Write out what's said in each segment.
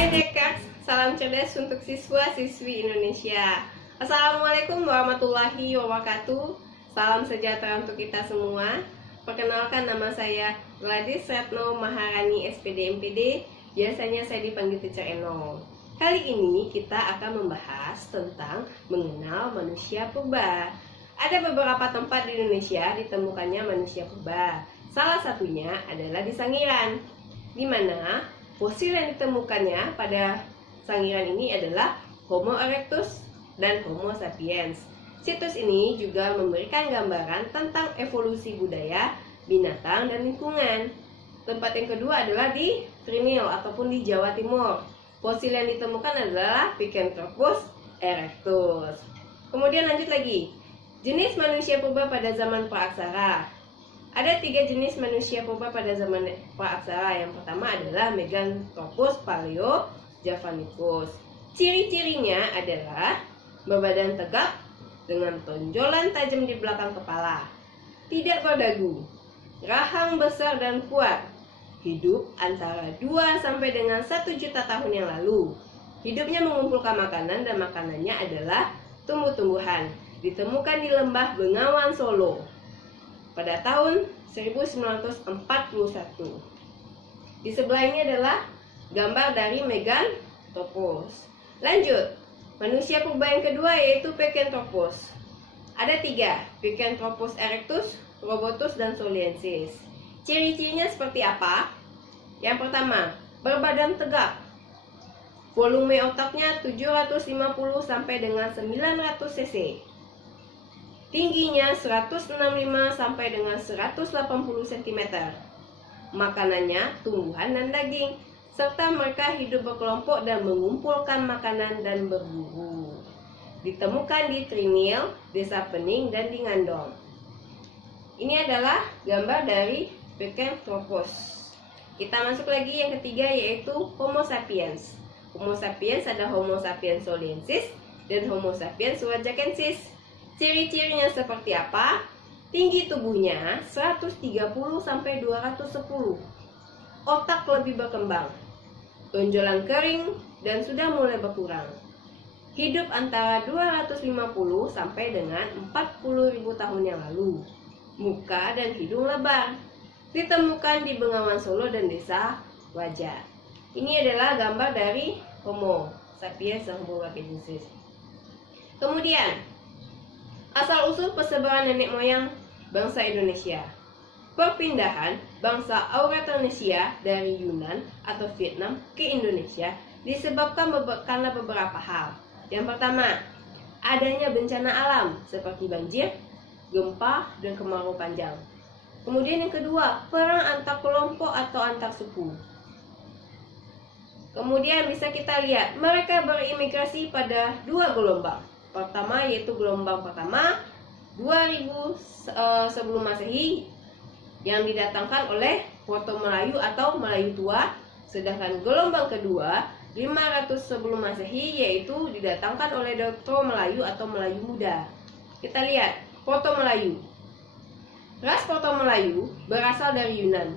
Hai Dekaks, salam cerdas untuk siswa-siswi Indonesia. Assalamualaikum warahmatullahi wabarakatuh. Salam sejahtera untuk kita semua. Perkenalkan, nama saya Gladys Retno Maharani SPD MPD. Biasanya saya dipanggil Teacher Eno. Kali ini kita akan membahas tentang mengenal manusia purba. Ada beberapa tempat di Indonesia ditemukannya manusia purba. Salah satunya adalah di Sangiran, di mana fosil yang ditemukannya pada Sangiran ini adalah Homo erectus dan Homo sapiens. Situs ini juga memberikan gambaran tentang evolusi budaya, binatang, dan lingkungan. Tempat yang kedua adalah di Trinil ataupun di Jawa Timur. Fosil yang ditemukan adalah Pithecanthropus erectus. Kemudian lanjut lagi, jenis manusia purba pada zaman praaksara. Ada 3 jenis manusia purba pada zaman praaksara. Yang pertama adalah Meganthropus paleojavanicus. Ciri-cirinya adalah berbadan tegak dengan tonjolan tajam di belakang kepala, tidak berdagu, rahang besar dan kuat, hidup antara 2 sampai dengan 1 juta tahun yang lalu. Hidupnya mengumpulkan makanan dan makanannya adalah tumbuh-tumbuhan. Ditemukan di lembah Bengawan Solo pada tahun 1941. Di sebelahnya adalah gambar dari Meganthropus. Lanjut, manusia purba yang kedua yaitu Pithecanthropus. Ada 3, Pithecanthropus erectus, Robotus, dan Soliensis. Ciri-cirinya seperti apa? Yang pertama, berbadan tegak. Volume otaknya 750 sampai dengan 900 cc. Tingginya 165 sampai dengan 180 cm. Makanannya tumbuhan dan daging, serta mereka hidup berkelompok dan mengumpulkan makanan dan berburu. Ditemukan di Trinil, Desa Pening, dan di Ngandong. Ini adalah gambar dari Pithecanthropus. Kita masuk lagi yang ketiga yaitu Homo sapiens. Homo sapiens ada Homo sapiens soliensis dan Homo sapiens suajacensis. Ciri-cirinya seperti apa? Tinggi tubuhnya 130 sampai 210. Otak lebih berkembang. Tonjolan kering dan sudah mulai berkurang. Hidup antara 250 sampai dengan 40.000 tahun yang lalu. Muka dan hidung lebar. Ditemukan di Bengawan Solo dan Desa Wajah. Ini adalah gambar dari Homo sapiens dan Homo sapiensis. Kemudian, asal-usul persebaran nenek moyang bangsa Indonesia. Perpindahan bangsa Auratonesia dari Yunan atau Vietnam ke Indonesia disebabkan karena beberapa hal. Yang pertama, adanya bencana alam seperti banjir, gempa, dan kemarau panjang. Kemudian yang kedua, perang antar kelompok atau antar suku. Kemudian bisa kita lihat, mereka berimigrasi pada 2 gelombang. Pertama yaitu gelombang pertama 2000 sebelum Masehi yang didatangkan oleh Proto Melayu atau Melayu tua, sedangkan gelombang kedua 500 sebelum Masehi yaitu didatangkan oleh Deutero Melayu atau Melayu muda. Kita lihat Proto Melayu. Ras Proto Melayu berasal dari Yunan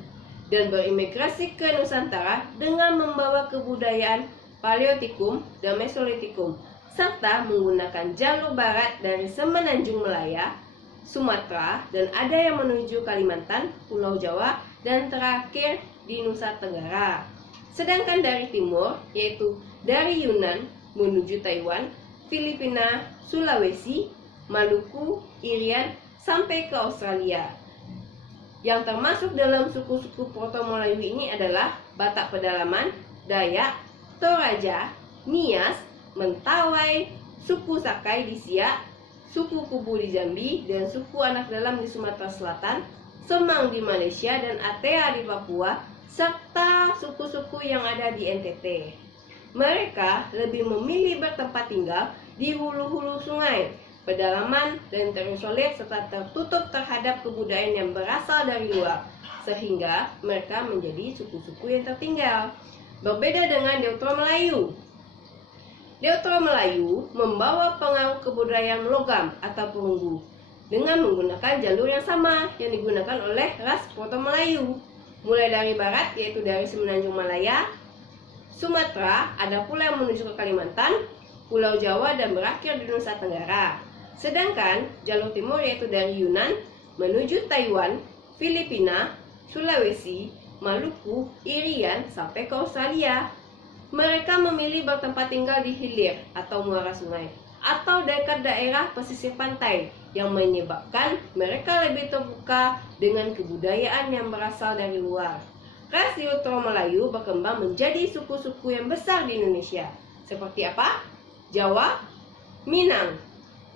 dan berimigrasi ke Nusantara dengan membawa kebudayaan Paleolitikum dan Mesolitikum, serta menggunakan jalur barat dari Semenanjung Malaya, Sumatera, dan ada yang menuju Kalimantan, Pulau Jawa, dan terakhir di Nusa Tenggara. Sedangkan dari timur, yaitu dari Yunan menuju Taiwan, Filipina, Sulawesi, Maluku, Irian, sampai ke Australia. Yang termasuk dalam suku-suku Proto Melayu ini adalah Batak Pedalaman, Dayak, Toraja, Nias, Mentawai, suku Sakai di Siak, suku Kubu di Jambi, dan suku Anak Dalam di Sumatera Selatan, Semang di Malaysia, dan Atea di Papua, serta suku-suku yang ada di NTT. Mereka lebih memilih bertempat tinggal di hulu-hulu sungai, pedalaman, dan terisolir serta tertutup terhadap kebudayaan yang berasal dari luar, sehingga mereka menjadi suku-suku yang tertinggal. Berbeda dengan Deutero Melayu. Deutero Melayu membawa pengaruh kebudayaan logam atau perunggu dengan menggunakan jalur yang sama yang digunakan oleh ras Proto Melayu, mulai dari barat yaitu dari Semenanjung Malaya, Sumatera ada pula yang menuju ke Kalimantan, Pulau Jawa dan berakhir di Nusa Tenggara. Sedangkan jalur timur yaitu dari Yunan menuju Taiwan, Filipina, Sulawesi, Maluku, Irian sampai ke Australia. Mereka memilih bertempat tinggal di hilir atau muara sungai atau dekat daerah pesisir pantai yang menyebabkan mereka lebih terbuka dengan kebudayaan yang berasal dari luar. Ras di Utara Melayu berkembang menjadi suku-suku yang besar di Indonesia. Seperti apa? Jawa, Minang,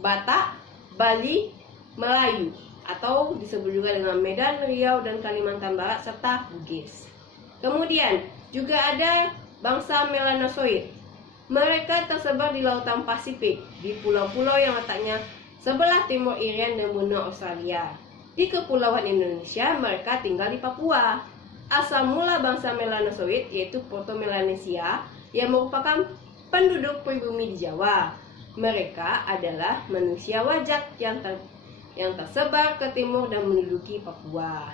Batak, Bali, Melayu, atau disebut juga dengan Medan, Riau, dan Kalimantan Barat, serta Bugis. Kemudian juga ada bangsa Melanosoid. Mereka tersebar di lautan Pasifik, di pulau-pulau yang letaknya sebelah timur Irian dan benua Australia. Di kepulauan Indonesia, mereka tinggal di Papua. Asal mula bangsa Melanosoid yaitu Proto Melanesia yang merupakan penduduk pribumi di Jawa. Mereka adalah manusia wajak yang tersebar ke timur dan menduduki Papua.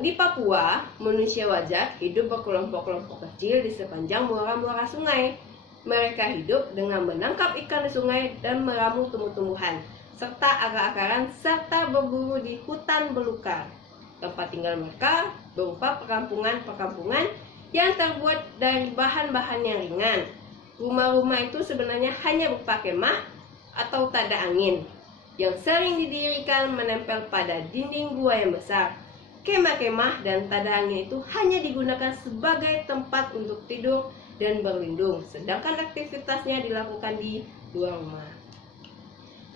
Di Papua, manusia wajak hidup berkelompok-kelompok kecil di sepanjang muara-muara sungai. Mereka hidup dengan menangkap ikan di sungai dan meramu tumbuh-tumbuhan, serta akar-akaran serta berburu di hutan belukar. Tempat tinggal mereka berupa perkampungan-perkampungan yang terbuat dari bahan-bahan yang ringan. Rumah-rumah itu sebenarnya hanya berupa kemah atau tada angin yang sering didirikan menempel pada dinding gua yang besar. Kemah-kemah dan tada angin itu hanya digunakan sebagai tempat untuk tidur dan berlindung, sedangkan aktivitasnya dilakukan di luar rumah.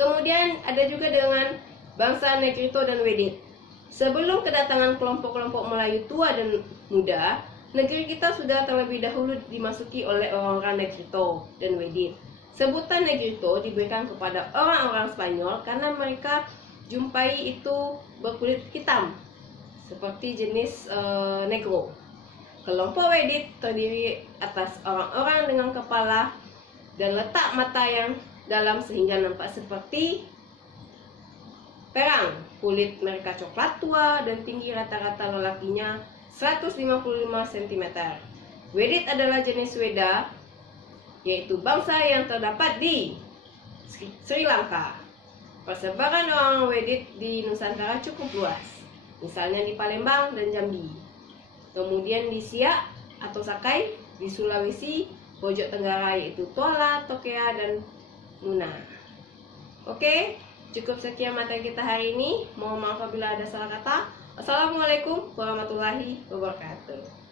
Kemudian ada juga dengan bangsa Negrito dan Wedit. Sebelum kedatangan kelompok-kelompok Melayu tua dan muda, negeri kita sudah terlebih dahulu dimasuki oleh orang-orang Negrito dan Wedit. Sebutan Negrito diberikan kepada orang-orang Spanyol karena mereka jumpai itu berkulit hitam, seperti jenis Negro. Kelompok Wedit terdiri atas orang-orang dengan kepala dan letak mata yang dalam sehingga nampak seperti perang. Kulit mereka coklat tua dan tinggi rata-rata lelakinya 155 cm. Wedit adalah jenis Weda, yaitu bangsa yang terdapat di Sri Lanka. Persebaran orang Wedit di Nusantara cukup luas, misalnya di Palembang dan Jambi. Kemudian di Siak atau Sakai di Sulawesi, pojok tenggara yaitu Tola, Tokea, dan Muna. Oke, cukup sekian materi kita hari ini. Mohon maaf apabila ada salah kata. Assalamualaikum warahmatullahi wabarakatuh.